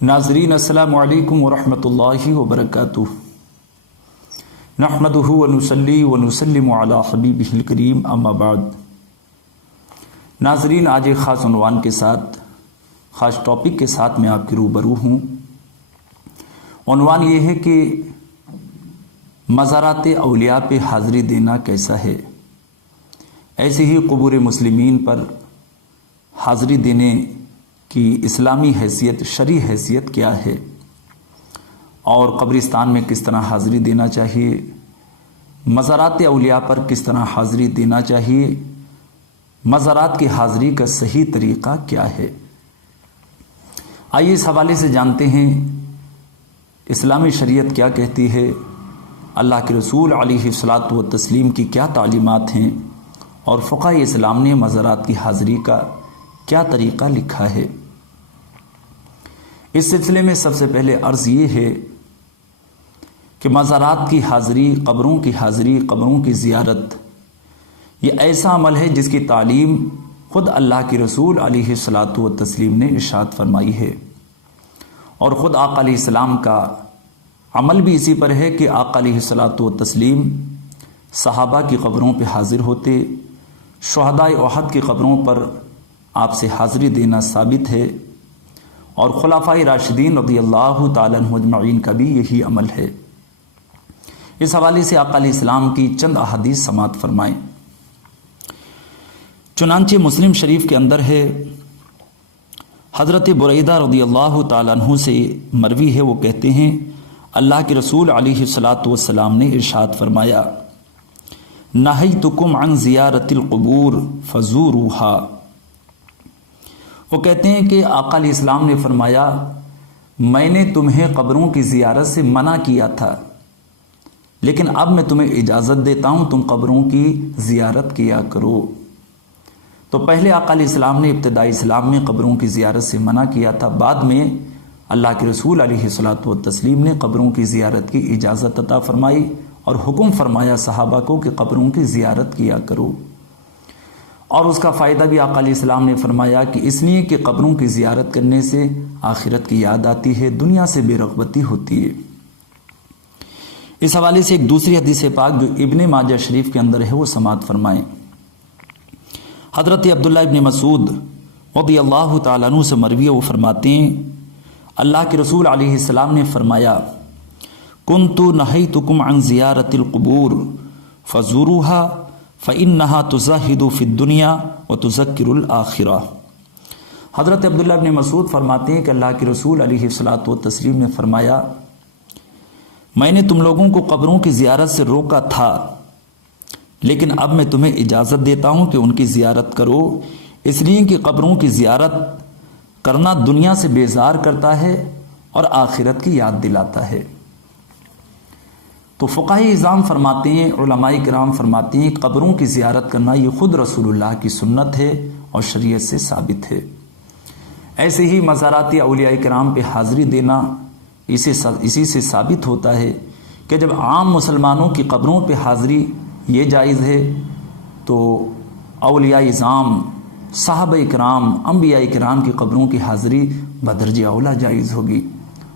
ناظرین السلام علیکم ورحمۃ اللہ وبرکاتہ۔ نحمدہ ونصلی ونسلم علی حبیبہ الکریم، اما بعد۔ ناظرین، آج ایک خاص عنوان کے ساتھ، خاص ٹاپک کے ساتھ میں آپ کے روبرو ہوں۔ عنوان یہ ہے کہ مزارات اولیاء پہ حاضری دینا کیسا ہے، ایسے ہی قبور مسلمین پر حاضری دینے کی اسلامی حیثیت، شرعی حیثیت کیا ہے، اور قبرستان میں کس طرح حاضری دینا چاہیے، مزارات اولیاء پر کس طرح حاضری دینا چاہیے، مزارات کی حاضری کا صحیح طریقہ کیا ہے۔ آئیے اس حوالے سے جانتے ہیں اسلامی شریعت کیا کہتی ہے، اللہ کے رسول علیہ الصلاۃ والتسلیم کی کیا تعلیمات ہیں، اور فقہ اسلام نے مزارات کی حاضری کا کیا طریقہ لکھا ہے۔ اس سلسلے میں سب سے پہلے عرض یہ ہے کہ مزارات کی حاضری، قبروں کی حاضری، قبروں کی زیارت، یہ ایسا عمل ہے جس کی تعلیم خود اللہ کے رسول علیہ الصلاۃ والتسلیم نے ارشاد فرمائی ہے، اور خود آقا علیہ السلام کا عمل بھی اسی پر ہے کہ آقا علیہ الصلاۃ والتسلیم صحابہ کی قبروں پہ حاضر ہوتے، شہدائے احد کی قبروں پر آپ سے حاضری دینا ثابت ہے، اور خلفائے راشدین رضی اللہ تعالیٰ عنہم اجمعین کا بھی یہی عمل ہے۔ اس حوالے سے آقا علیہ السلام کی چند احادیث سماعت فرمائیں۔ چنانچہ مسلم شریف کے اندر ہے، حضرت بریدہ رضی اللہ تعالیٰ عنہ سے مروی ہے، وہ کہتے ہیں اللہ کے رسول علیہ الصلاۃ والسلام نے ارشاد فرمایا، نہیتکم عن زیارت القبور فزوروہا۔ وہ کہتے ہیں کہ آقا علیہ السلام نے فرمایا، میں نے تمہیں قبروں کی زیارت سے منع کیا تھا، لیکن اب میں تمہیں اجازت دیتا ہوں، تم قبروں کی زیارت کیا کرو۔ تو پہلے آقا علیہ السلام نے ابتدائی اسلام میں قبروں کی زیارت سے منع کیا تھا، بعد میں اللہ کے رسول علیہ الصلاۃ والتسلیم نے قبروں کی زیارت کی اجازت عطا فرمائی اور حکم فرمایا صحابہ کو کہ قبروں کی زیارت کیا کرو۔ اور اس کا فائدہ بھی آقا علیہ السلام نے فرمایا کہ اس لیے کہ قبروں کی زیارت کرنے سے آخرت کی یاد آتی ہے، دنیا سے بے رغبتی ہوتی ہے۔ اس حوالے سے ایک دوسری حدیث پاک جو ابن ماجہ شریف کے اندر ہے وہ سماعت فرمائیں۔ حضرت عبداللہ ابن مسعود رضی اللہ تعالیٰ عنہ سے مروی ہے، وہ فرماتے ہیں اللہ کے رسول علیہ السلام نے فرمایا، کنت نہیتکم عن زیارت القبور فزوروہا فإنہا تزہد فی الدنیا وتذکر الآخرہ۔ حضرت عبداللہ ابن مسعود فرماتے ہیں کہ اللہ کے رسول علیہ الصلاۃ والتسلیم نے فرمایا، میں نے تم لوگوں کو قبروں کی زیارت سے روکا تھا، لیکن اب میں تمہیں اجازت دیتا ہوں کہ ان کی زیارت کرو، اس لیے کہ قبروں کی زیارت کرنا دنیا سے بیزار کرتا ہے اور آخرت کی یاد دلاتا ہے۔ تو فقہاء اعظام فرماتے ہیں، علماء کرام فرماتے ہیں، قبروں کی زیارت کرنا یہ خود رسول اللہ کی سنت ہے اور شریعت سے ثابت ہے۔ ایسے ہی مزارات اولیاء کرام پہ حاضری دینا اسی سے ثابت ہوتا ہے کہ جب عام مسلمانوں کی قبروں پہ حاضری یہ جائز ہے تو اولیاء اعظام، صحابہ کرام، انبیاء کرام کی قبروں کی حاضری بدرجہ اولیٰ جائز ہوگی۔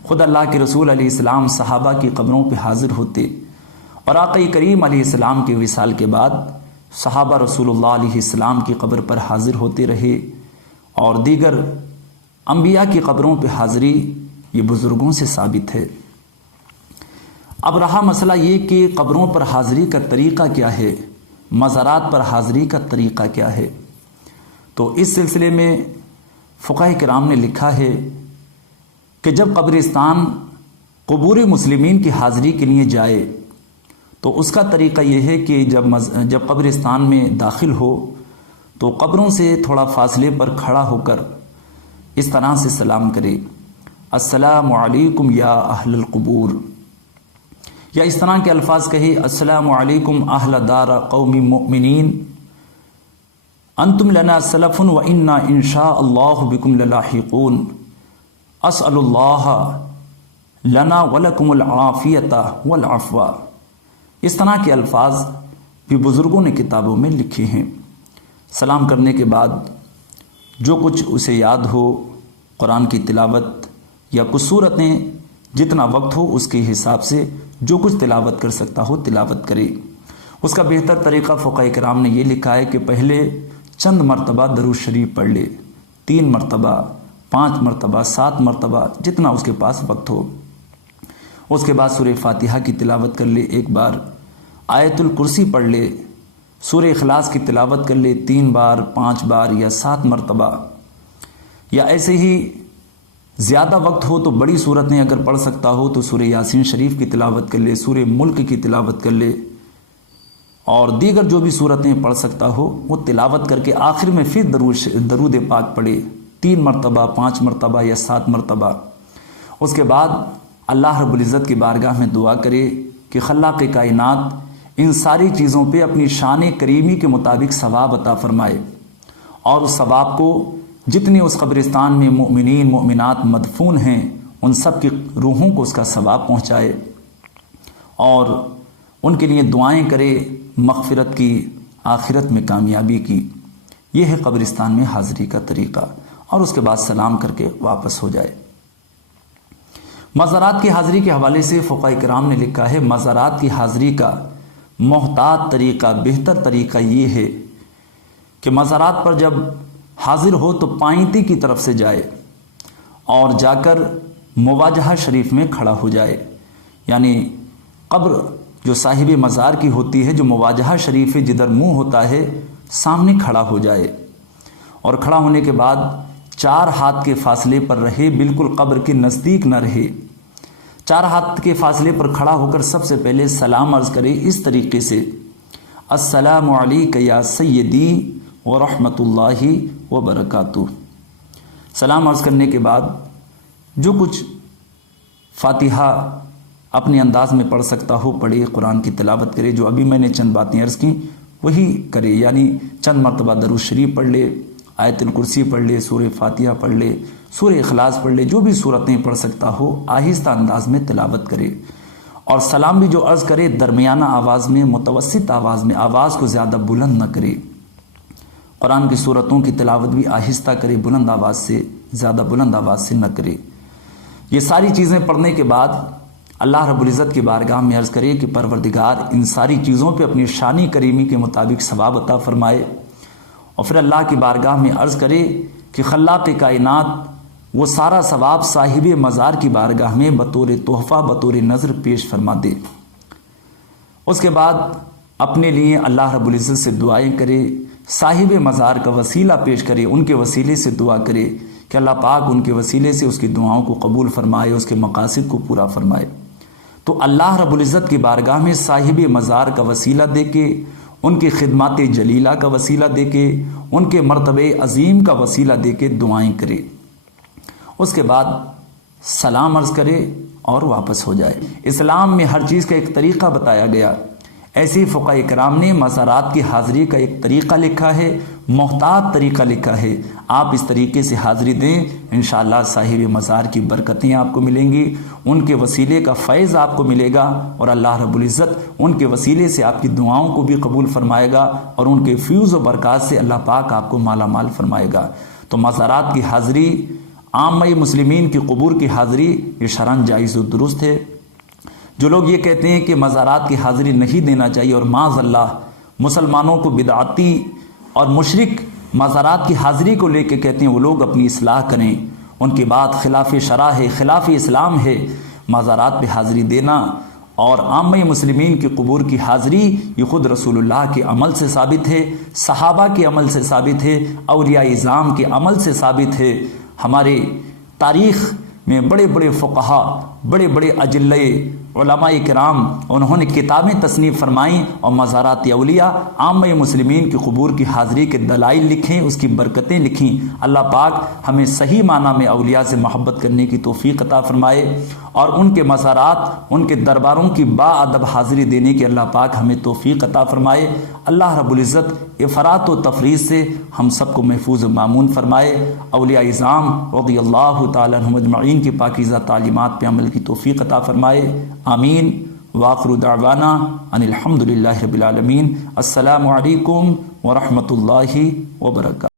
خود اللہ کے رسول علیہ السلام صحابہ کی قبروں پہ حاضر ہوتے، اور آقا کریم علیہ السلام کے وصال کے بعد صحابہ رسول اللہ علیہ السلام کی قبر پر حاضر ہوتے رہے، اور دیگر انبیاء کی قبروں پہ حاضری یہ بزرگوں سے ثابت ہے۔ اب رہا مسئلہ یہ کہ قبروں پر حاضری کا طریقہ کیا ہے، مزارات پر حاضری کا طریقہ کیا ہے۔ تو اس سلسلے میں فقہاء کرام نے لکھا ہے کہ جب قبرستان قبور مسلمین کی حاضری کے لیے جائے تو اس کا طریقہ یہ ہے کہ جب قبرستان میں داخل ہو تو قبروں سے تھوڑا فاصلے پر کھڑا ہو کر اس طرح سے سلام کرے، السلام علیکم یا اہل القبور، یا اس طرح کے الفاظ کہے، السلام علیکم اہل دار قوم مؤمنین، انتم لنا سلف و انا انشاء اللہ بکم للاحقون، اسأل اللہ لنا ولکم العافیۃ والعفو۔ اس طرح کے الفاظ بھی بزرگوں نے کتابوں میں لکھے ہیں۔ سلام کرنے کے بعد جو کچھ اسے یاد ہو، قرآن کی تلاوت یا کچھ صورتیں، جتنا وقت ہو اس کے حساب سے جو کچھ تلاوت کر سکتا ہو تلاوت کرے۔ اس کا بہتر طریقہ فقہاء کرام نے یہ لکھا ہے کہ پہلے چند مرتبہ درود شریف پڑھ لے، 3 مرتبہ، 5 مرتبہ، 7 مرتبہ، جتنا اس کے پاس وقت ہو۔ اس کے بعد سورہ فاتحہ کی تلاوت کر لے 1 بار، آیت الکرسی پڑھ لے، سورہ اخلاص کی تلاوت کر لے 3 بار، 5 بار یا 7 مرتبہ، یا ایسے ہی زیادہ وقت ہو تو بڑی صورتیں اگر پڑھ سکتا ہو تو سورہ یاسین شریف کی تلاوت کر لے، سورہ ملک کی تلاوت کر لے، اور دیگر جو بھی صورتیں پڑھ سکتا ہو وہ تلاوت کر کے آخر میں پھر درود پاک پڑھے 3 مرتبہ، 5 مرتبہ یا 7 مرتبہ۔ اس کے بعد اللہ رب العزت کی بارگاہ میں دعا کرے کہ خلاق کائنات ان ساری چیزوں پہ اپنی شان کریمی کے مطابق ثواب عطا فرمائے، اور اس ثواب کو جتنے اس قبرستان میں مؤمنین مؤمنات مدفون ہیں ان سب کی روحوں کو اس کا ثواب پہنچائے، اور ان کے لیے دعائیں کرے مغفرت کی، آخرت میں کامیابی کی۔ یہ ہے قبرستان میں حاضری کا طریقہ، اور اس کے بعد سلام کر کے واپس ہو جائے۔ مزارات کی حاضری کے حوالے سے فقہاء کرام نے لکھا ہے، مزارات کی حاضری کا محتاط طریقہ، بہتر طریقہ یہ ہے کہ مزارات پر جب حاضر ہو تو پائنتی کی طرف سے جائے اور جا کر مواجہہ شریف میں کھڑا ہو جائے، یعنی قبر جو صاحب مزار کی ہوتی ہے، جو مواجہہ شریف ہے جدھر منہ ہوتا ہے، سامنے کھڑا ہو جائے، اور کھڑا ہونے کے بعد 4 ہاتھ کے فاصلے پر رہے، بالکل قبر کے نزدیک نہ رہے۔ 4 ہاتھ کے فاصلے پر کھڑا ہو کر سب سے پہلے سلام عرض کرے اس طریقے سے، السلام علیک یا سیدی ورحمۃ اللہ وبرکاتہ۔ سلام عرض کرنے کے بعد جو کچھ فاتحہ اپنے انداز میں پڑھ سکتا ہو پڑھے، قرآن کی تلاوت کرے، جو ابھی میں نے چند باتیں عرض کی وہی کرے، یعنی چند مرتبہ درود شریف پڑھ لے، آیت الکرسی پڑھ لے، سورہ فاتحہ پڑھ لے، سورہ اخلاص پڑھ لے، جو بھی صورتیں پڑھ سکتا ہو آہستہ انداز میں تلاوت کرے، اور سلام بھی جو عرض کرے درمیانہ آواز میں، متوسط آواز میں، آواز کو زیادہ بلند نہ کرے۔ قرآن کی صورتوں کی تلاوت بھی آہستہ کرے، بلند آواز سے، زیادہ بلند آواز سے نہ کرے۔ یہ ساری چیزیں پڑھنے کے بعد اللہ رب العزت کی بارگاہ میں عرض کرے کہ پروردگار ان ساری چیزوں پہ اپنی شان کریمی کے مطابق ثواب عطا فرمائے، اور پھر اللہ کی بارگاہ میں عرض کرے کہ خلاق کائنات وہ سارا ثواب صاحب مزار کی بارگاہ میں بطور تحفہ، بطور نذر پیش فرما دے۔ اس کے بعد اپنے لیے اللہ رب العزت سے دعائیں کرے، صاحب مزار کا وسیلہ پیش کرے، ان کے وسیلے سے دعا کرے کہ اللہ پاک ان کے وسیلے سے اس کی دعاؤں کو قبول فرمائے، اس کے مقاصد کو پورا فرمائے۔ تو اللہ رب العزت کی بارگاہ میں صاحب مزار کا وسیلہ دے کے، ان کی خدمات جلیلہ کا وسیلہ دے کے، ان کے مرتبہ عظیم کا وسیلہ دے کے دعائیں کرے۔ اس کے بعد سلام عرض کرے اور واپس ہو جائے۔ اسلام میں ہر چیز کا ایک طریقہ بتایا گیا، ایسے ہی فقہاء کرام نے مزارات کی حاضری کا ایک طریقہ لکھا ہے، محتاط طریقہ لکھا ہے۔ آپ اس طریقے سے حاضری دیں، انشاءاللہ صاحب مزار کی برکتیں آپ کو ملیں گی، ان کے وسیلے کا فیض آپ کو ملے گا، اور اللہ رب العزت ان کے وسیلے سے آپ کی دعاؤں کو بھی قبول فرمائے گا، اور ان کے فیوز و برکات سے اللہ پاک آپ کو مالا مال فرمائے گا۔ تو مزارات کی حاضری، عامہ مسلمین کی قبور کی حاضری، یہ شرعاً جائز و درست ہے۔ جو لوگ یہ کہتے ہیں کہ مزارات کی حاضری نہیں دینا چاہیے، اور معاذ اللہ مسلمانوں کو بدعتی اور مشرک مزارات کی حاضری کو لے کے کہتے ہیں، وہ لوگ اپنی اصلاح کریں، ان کی بات خلاف شرع ہے، خلاف اسلام ہے۔ مزارات پہ حاضری دینا اور عامہ مسلمین کی قبور کی حاضری، یہ خود رسول اللہ کے عمل سے ثابت ہے، صحابہ کے عمل سے ثابت ہے، اولیاء اعظام کے عمل سے ثابت ہے۔ ہمارے تاریخ میں بڑے بڑے فقہا، بڑے بڑے اجلہ علماء کرام، انہوں نے کتابیں تصنیف فرمائیں اور مزارات اولیاء، عامہ مسلمین کی قبور کی حاضری کے دلائل لکھیں، اس کی برکتیں لکھیں۔ اللہ پاک ہمیں صحیح معنی میں اولیاء سے محبت کرنے کی توفیق عطا فرمائے، اور ان کے مزارات، ان کے درباروں کی با ادب حاضری دینے کی اللہ پاک ہمیں توفیق عطا فرمائے۔ اللہ رب العزت افراط و تفریط سے ہم سب کو محفوظ و مامون فرمائے۔ اولیاء اعظام رضی اللہ تعالیٰ عنہم اجمعین کی پاکیزہ تعلیمات پہ عمل کی توفیق عطا فرمائے، آمین۔ وآخر دعوانا ان الحمد للہ رب العالمین۔ السلام علیکم ورحمۃ اللہ وبرکاتہ۔